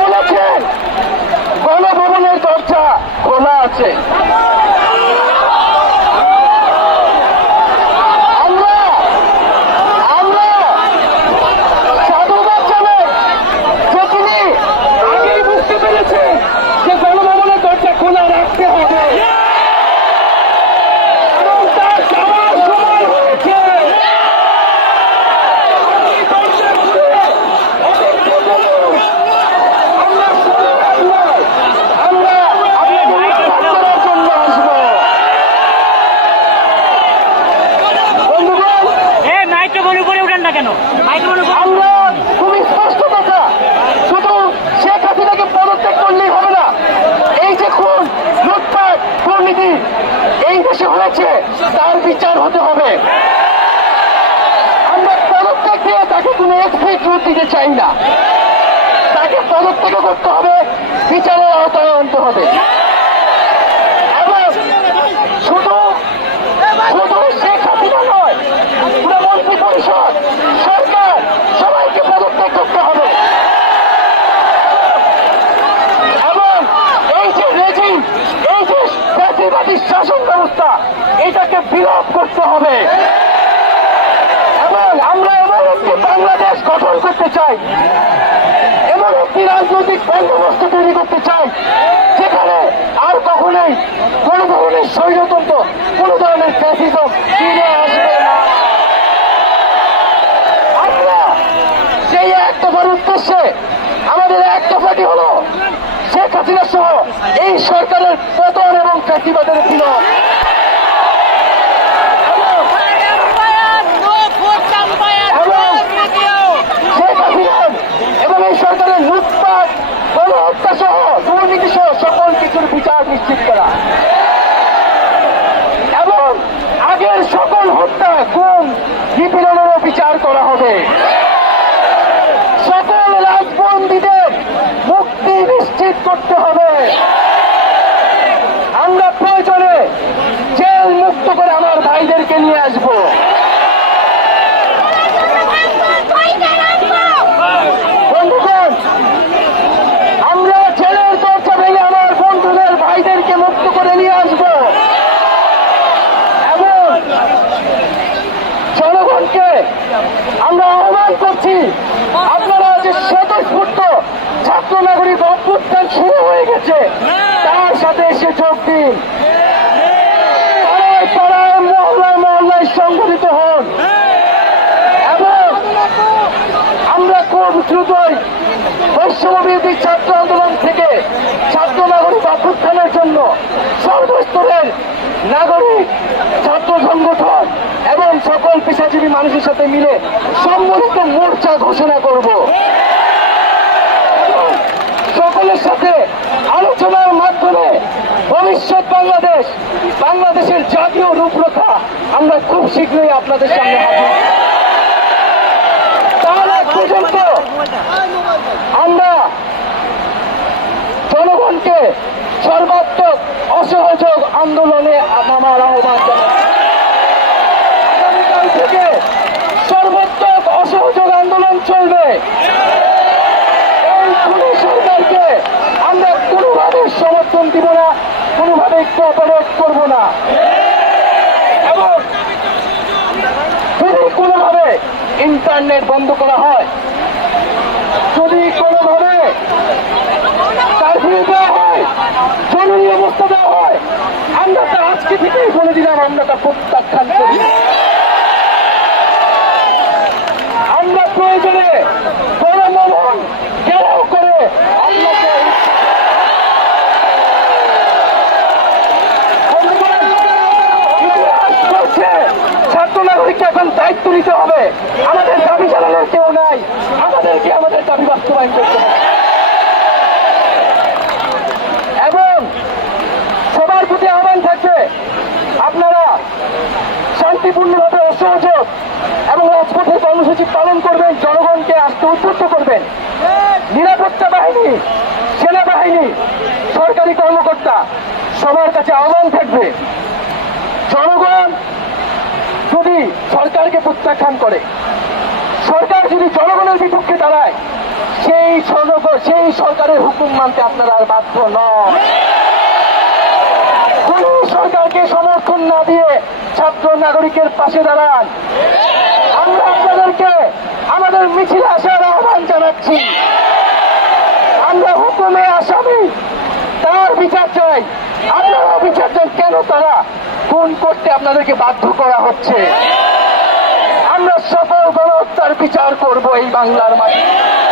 বলেছেন গণভবনের দরজা খোলা আছে। না কেন? খুবই স্পষ্ট কথা। শুধু করলেই হবে না। এই যে এই দেশে হয়েছে, তার বিচার হতে হবে। আমরা পদত্যাগ দিয়ে তাকে কোনো দিতে চাই না। তাকে পদত্যাগ করতে হবে, বিচারের আওতায় আনতে হবে এবং শুধু শুধু শেখ হাসিনা নয় পুরো মন্ত্রী পরিষদ সরকার সবাইকে পদত্যাগ করতে হবে এবং এই যে রেজিম এই যে জাতিবাদী শাসন ব্যবস্থা, এটাকে বিলোপ করতে হবে। এবং আমরা এমন একটি বাংলাদেশ গঠন করতে চাই, এমন একটি রাজনৈতিক বন্দোবস্ত তৈরি করতে চাই, যেখানে আর কখনোই কোন ধরনের স্বৈরতন্ত্র, কোন ধরনের ফ্যাসিজম ফিরে আসবে না। আমরা সেই এক দফার উদ্দেশ্যে আমাদের এক দফাটি হলো শেখ হাসিনা এই সরকারের পতন এবং বিলোপ এবং এবং এই সরকারের লুটপাট, গণহত্যা সহ দুর্নীতি সহ সকল কিছুর বিচার নিশ্চিত করা। এবং আগের সকল হত্যা গুম নিপীড়নেরও বিচার করা হবে। সকল রাজবন্দীদের মুক্তি নিশ্চিত করতে হবে। আমরা প্রয়োজনে জেল মুক্ত করে আমার ভাইদেরকে নিয়ে আসব। আমরা আহ্বান করছি আপনারা যে স্বতঃস্ফূর্ত ছাত্র নাগরিক অভ্যুত্থান শুরু হয়ে গেছে। তার সাথে এসে যোগ দিন। মহল্লায় মহল্লায় সংগঠিত হন। এবং আমরা খুব দ্রুতই বৈষম্যবিরোধী ছাত্র আন্দোলন থেকে ছাত্র নাগরিক অভ্যুত্থানের জন্য সর্বস্তরের নাগরিক, ছাত্র সংগঠন এবং সকল পেশাজীবী মানুষের সাথে মিলে সম্মিলিত মোর্চা ঘোষণা করব। সকলের সাথে আলোচনার মাধ্যমে ভবিষ্যৎ বাংলাদেশ, বাংলাদেশের জাতীয় রূপরেখা আমরা খুব শীঘ্রই আপনাদের সামনে হাজির পর্যন্ত আমরা জনগণকে সর্বাত্মক অসহযোগ আন্দোলনে নামার আহ্বান আগামীকাল থেকে সর্বাত্মক অসহযোগ আন্দোলন চলবে। এই খুনি সরকারকে আমরা কোনোভাবে সমর্থন দিব না কোনোভাবে কোঅপারেট করব না। এবং যদি কোনোভাবে ইন্টারনেট বন্ধ করা হয়, যদি কোনোভাবে কারফিউ দেওয়া হয়, জরুরি অবস্থা দেওয়া হয়, আমরা তা আজকে থেকেই বলে দিলাম, আমরা তা প্রত্যাখ্যান করি আমরা প্রয়োজনে গণমোহন ঘেরাও করে আপনাকে ইতিহাস বলছে, ছাত্র নাগরিককে এখন দায়িত্ব নিতে হবে আমাদের দাবি জানানোর কেউ নাই। আমাদেরকে আমাদের দাবি বাস্তবায়ন করতে হবে। এবং সবার প্রতি আহ্বান থাকবে আপনারা শান্তিপূর্ণভাবে অসহযোগ এবং রাজপথের কর্মসূচি পালন করবেন, জনগণকে আসতে উদ্বুদ্ধ করবেন। নিরাপত্তা বাহিনী, সেনাবাহিনী, সরকারি কর্মকর্তা, সবার কাছে আহ্বান থাকবে, জনগণ যদি সরকারকে প্রত্যাখ্যান করে। সরকার যদি জনগণের বিপক্ষে দাঁড়ায়, সেই জনগণ সেই সরকারের হুকুম মানতে আপনারা আর বাধ্য নন। না দিয়ে ছাত্র নাগরিকের পাশে দাঁড়ান। আমরা আপনাদেরকে আমাদের মিছিলে আসার আহ্বান জানাচ্ছি। আমরা হুকুমে আসামি, তার বিচার চাই। আপনারাও বিচার চান কেন তারা? খুন করতে আপনাদেরকে বাধ্য করা হচ্ছে? আমরা সফল গণহত্যার বিচার করব এই বাংলার মাটিতে